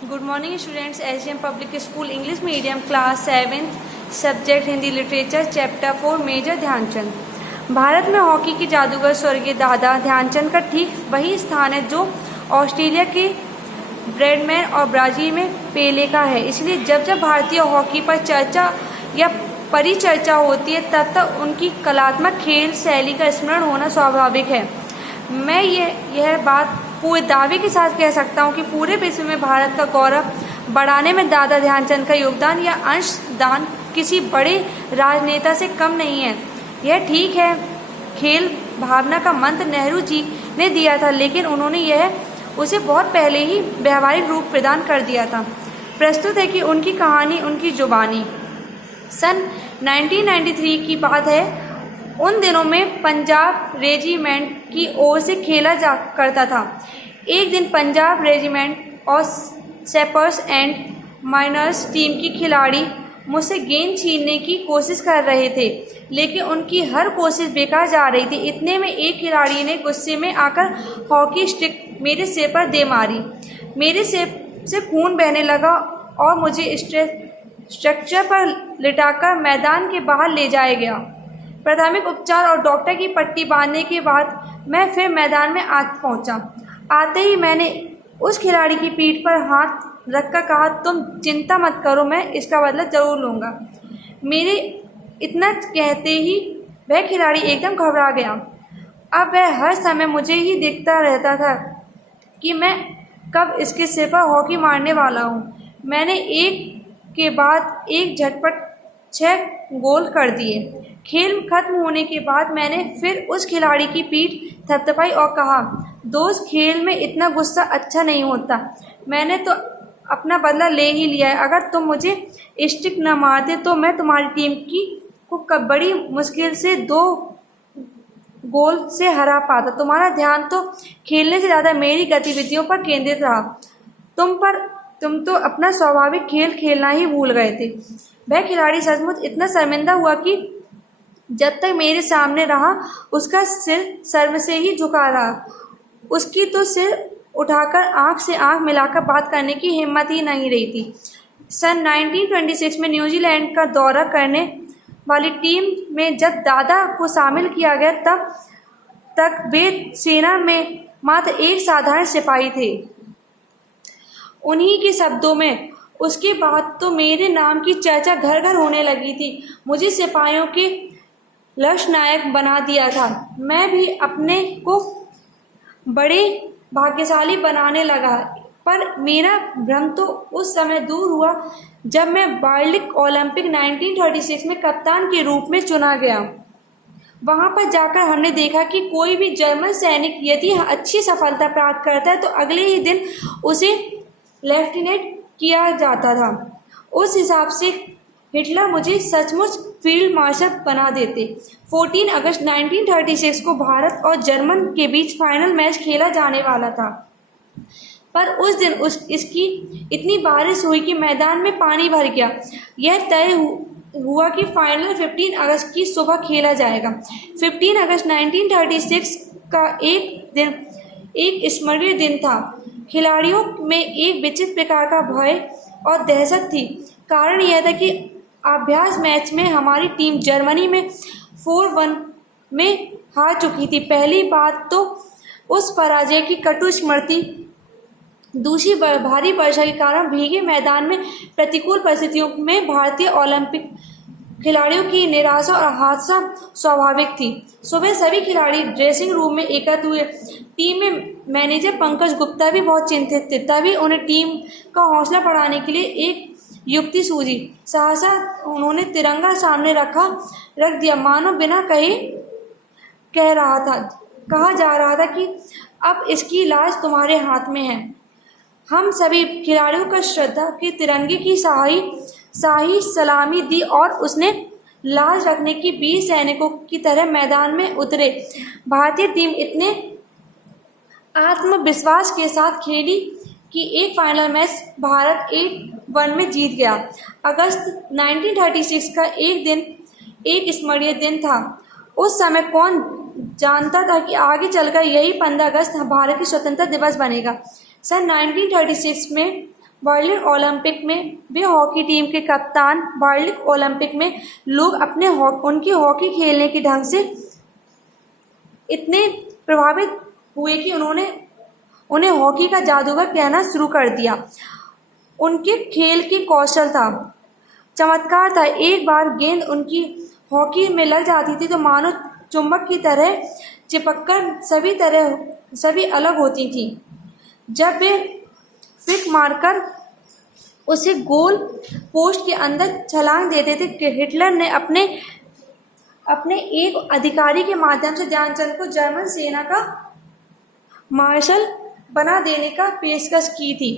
Good morning students. SDM public school English medium class 7 subject Hindi literature chapter 4 major Dhyanchand. Bharat में hockey के जादूगर स्वर्गीय दादा ध्यानचंद का ठीक वही स्थान है जो ऑस्ट्रेलिया के ब्रैडमैन और ब्राज़ील में पेले का है। इसलिए जब जब भारतीय हॉकी पर चर्चा या परिचर्चा होती है तब तक उनकी कलात्मक खेल शैली का स्मरण होना स्वाभाविक है। मैं यह बात पूरे दावे के साथ कह सकता हूँ कि पूरे विश्व में भारत का गौरव बढ़ाने में दादा ध्यानचंद का योगदान या अंशदान किसी बड़े राजनेता से कम नहीं है। यह ठीक है, खेल भावना का मंत्र नेहरू जी ने दिया था, लेकिन उन्होंने उसे बहुत पहले ही व्यावहारिक रूप प्रदान कर दिया था। प्रस्तुत है कि उनकी कहानी, उनकी जुबानी। सन 1993 की बात है। उन दिनों में पंजाब रेजिमेंट की ओर से खेला जा करता था। एक दिन पंजाब रेजिमेंट और सेपर्स एंड माइनर्स टीम की खिलाड़ी मुझसे गेंद छीनने की कोशिश कर रहे थे, लेकिन उनकी हर कोशिश बेकार जा रही थी। इतने में एक खिलाड़ी ने गुस्से में आकर हॉकी स्टिक मेरे सिर पर दे मारी। मेरे सिर से खून बहने लगा और मुझे स्ट्रक्चर पर लिटाकर मैदान के बाहर ले जाया गया। प्राथमिक उपचार और डॉक्टर की पट्टी बांधने के बाद मैं फिर मैदान में आ पहुंचा। आते ही मैंने उस खिलाड़ी की पीठ पर हाथ रखकर कहा, तुम चिंता मत करो, मैं इसका बदला जरूर लूँगा। मेरे इतना कहते ही वह खिलाड़ी एकदम घबरा गया। अब वह हर समय मुझे ही देखता रहता था कि मैं कब इसके सिर पर हॉकी मारने वाला हूँ। मैंने एक के बाद एक झटपट 6 गोल कर दिए। खेल खत्म होने के बाद मैंने फिर उस खिलाड़ी की पीठ थपथपाई और कहा, दोस्त, खेल में इतना गुस्सा अच्छा नहीं होता। मैंने तो अपना बदला ले ही लिया है। अगर तुम मुझे स्टिक न मारते तो मैं तुम्हारी टीम को बड़ी मुश्किल से 2 गोल से हरा पाता। तुम्हारा ध्यान तो खेलने से ज़्यादा मेरी गतिविधियों पर केंद्रित रहा। तुम तो अपना स्वाभाविक खेल खेलना ही भूल गए थे। वह खिलाड़ी सचमुच इतना शर्मिंदा हुआ कि जब तक मेरे सामने रहा उसका सिर शर्म से ही झुका रहा। उसकी तो सिर उठाकर आंख से आंख मिलाकर बात करने की हिम्मत ही नहीं रही थी। सन 1926 में न्यूजीलैंड का दौरा करने वाली टीम में जब दादा को शामिल किया गया तब तक वे सेना में मात्र एक साधारण सिपाही थे। उन्हीं के शब्दों में उसके बाद तो मेरे नाम की चर्चा घर घर होने लगी थी। मुझे सिपाहियों के लक्ष्य नायक बना दिया था। मैं भी अपने को बड़े भाग्यशाली बनाने लगा, पर मेरा भ्रम तो उस समय दूर हुआ जब मैं बार्लिक ओलंपिक 1936 में कप्तान के रूप में चुना गया। वहां पर जाकर हमने देखा कि कोई भी जर्मन सैनिक यदि अच्छी सफलता प्राप्त करता है तो अगले ही दिन उसे लेफ्टिनेंट किया जाता था। उस हिसाब से हिटलर मुझे सचमुच फील्ड मार्शल बना देते। 14 अगस्त 1936 को भारत और जर्मन के बीच फाइनल मैच खेला जाने वाला था, पर उस दिन इसकी इतनी बारिश हुई कि मैदान में पानी भर गया। यह तय हुआ कि फाइनल 15 अगस्त की सुबह खेला जाएगा। 15 अगस्त 1936 का एक स्मरणीय दिन था। खिलाड़ियों में एक विचित्र प्रकार का भय और दहशत थी। कारण यह था कि अभ्यास मैच में हमारी टीम जर्मनी में 4-1 में हार चुकी थी। पहली बात तो उस पराजय की कटु स्मृति, दूसरी भारी वर्षा के कारण भीगे मैदान में प्रतिकूल परिस्थितियों में भारतीय ओलंपिक खिलाड़ियों की निराशा और हताशा स्वाभाविक थी। सुबह सभी खिलाड़ी ड्रेसिंग रूम में एकत्र हुए। टीम में मैनेजर पंकज गुप्ता भी बहुत चिंतित थे। तभी उन्हें टीम का हौसला बढ़ाने के लिए एक युक्ति सूझी। सहसा उन्होंने तिरंगा सामने रख दिया, मानो बिना कहा जा रहा था कि अब इसकी लाज तुम्हारे हाथ में है। हम सभी खिलाड़ियों को श्रद्धा के तिरंगे की शाही सलामी दी और उसने लाज रखने की 20 सैनिकों की तरह मैदान में उतरे। भारतीय टीम इतने आत्मविश्वास के साथ खेली कि एक फाइनल मैच भारत 1-1 में जीत गया। अगस्त 1936 का एक स्मरणीय दिन था। उस समय कौन जानता था कि आगे चलकर यही 15 अगस्त भारत की स्वतंत्रता दिवस बनेगा। सन 1936 में बर्लिन ओलंपिक में वे हॉकी टीम के कप्तान। बर्लिन ओलंपिक में लोग उनकी हॉकी खेलने के ढंग से इतने प्रभावित हुए कि उन्हें हॉकी का जादूगर कहना शुरू कर दिया। उनके खेल की कौशल था, चमत्कार था। एक बार गेंद उनकी हॉकी में लग जाती थी तो मानो चुंबक की तरह चिपककर सभी अलग होती थी। जब वे फ्लिक मारकर उसे गोल पोस्ट के अंदर छलांग देते थे कि हिटलर ने अपने एक अधिकारी के माध्यम से ध्यानचंद को जर्मन सेना का मार्शल बना देने का पेशकश की थी।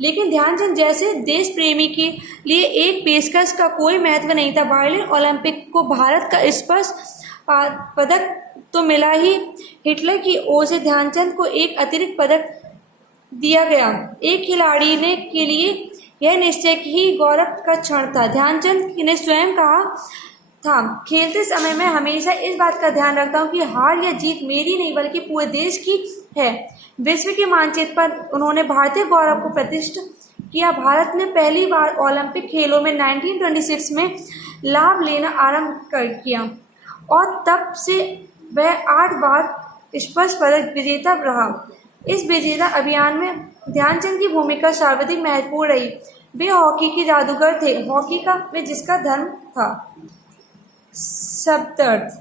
लेकिन ध्यानचंद जैसे देश प्रेमी के लिए एक पेशकश का कोई महत्व नहीं था। बर्लिन ओलंपिक को भारत का स्पर्श पदक तो मिला ही, हिटलर की ओर से ध्यानचंद को एक अतिरिक्त पदक दिया गया। एक खिलाड़ी के लिए यह निश्चय ही गौरव का क्षण था। ध्यानचंद ने स्वयं कहा था, खेलते समय मैं हमेशा इस बात का ध्यान रखता हूँ कि हार या जीत मेरी नहीं बल्कि पूरे देश की है। विश्व के मानचित्र पर उन्होंने भारतीय गौरव को प्रतिष्ठित किया। भारत ने पहली बार ओलंपिक खेलों में 1926 में लाभ लेना आरंभ किया और तब से वह 8 बार स्पर्श पदक विजेता रहा। इस विजेता अभियान में ध्यानचंद की भूमिका सर्वाधिक महत्वपूर्ण रही। वे हॉकी के जादूगर थे, हॉकी का वे जिसका धर्म था। शब्दार्थ: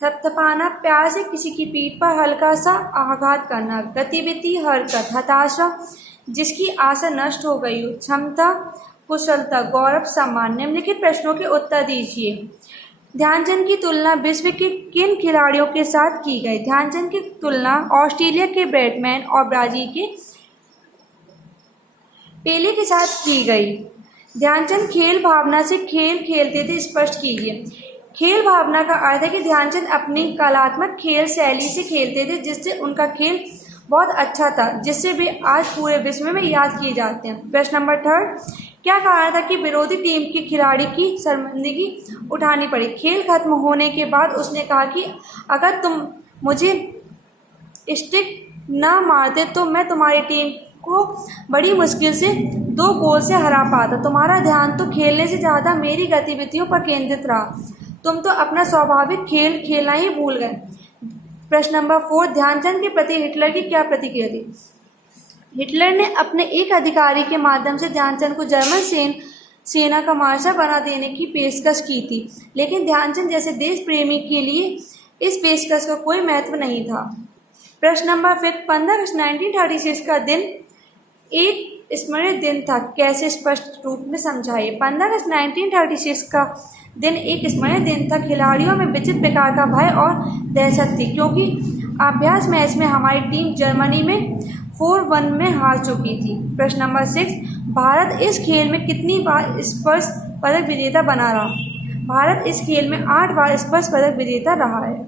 थपथपाना, प्यार से किसी की पीठ पर हल्का सा आघात करना। गतिविधि, हरकत, हताशा, जिसकी आशा नष्ट हो गई हो। क्षमता, कुशलता, गौरव, सम्मान। निम्नलिखित प्रश्नों के उत्तर दीजिए। ध्यानचंद की तुलना विश्व के किन खिलाड़ियों के साथ की गई? ध्यानचंद की तुलना ऑस्ट्रेलिया के ब्रैडमैन और ब्राजील के पेले के साथ की गई। ध्यानचंद खेल भावना से खेल खेलते थे। स्पष्ट कीजिए। खेल भावना का अर्थ है कि ध्यानचंद अपनी कलात्मक खेल शैली से खेलते थे, जिससे उनका खेल बहुत अच्छा था, जिससे वे आज पूरे विश्व में याद किए जाते हैं। प्रश्न नंबर 3, क्या कारण था कि विरोधी टीम के खिलाड़ी की शर्मिंदगी उठानी पड़ी? खेल खत्म होने के बाद उसने कहा कि अगर तुम मुझे स्टिक न मारते तो मैं तुम्हारी टीम को बड़ी मुश्किल से 2 गोल से हरा पाता। तुम्हारा ध्यान तो खेलने से ज़्यादा मेरी गतिविधियों पर केंद्रित रहा। तुम तो अपना स्वाभाविक खेल खेलना ही भूल गए। प्रश्न नंबर 4, ध्यानचंद के प्रति हिटलर की क्या प्रतिक्रिया थी? हिटलर ने अपने एक अधिकारी के माध्यम से ध्यानचंद को जर्मन सेना का मार्शल बना देने की पेशकश की थी, लेकिन ध्यानचंद जैसे देश प्रेमी के लिए इस पेशकश का कोई महत्व नहीं था। प्रश्न नंबर 5, 15 अगस्त 1936 का दिन एक स्मरणीय दिन था, कैसे स्पष्ट रूप में समझाइए। 15 अगस्त 1936 का दिन एक स्मरणीय दिन था। खिलाड़ियों में विचित्र प्रकार का भय और दहशत थी, क्योंकि अभ्यास मैच में हमारी टीम जर्मनी में 4-1 में हार चुकी थी। प्रश्न नंबर 6, भारत इस खेल में कितनी बार स्पर्श पदक विजेता बना रहा? भारत इस खेल में 8 बार स्पर्श पदक विजेता रहा है।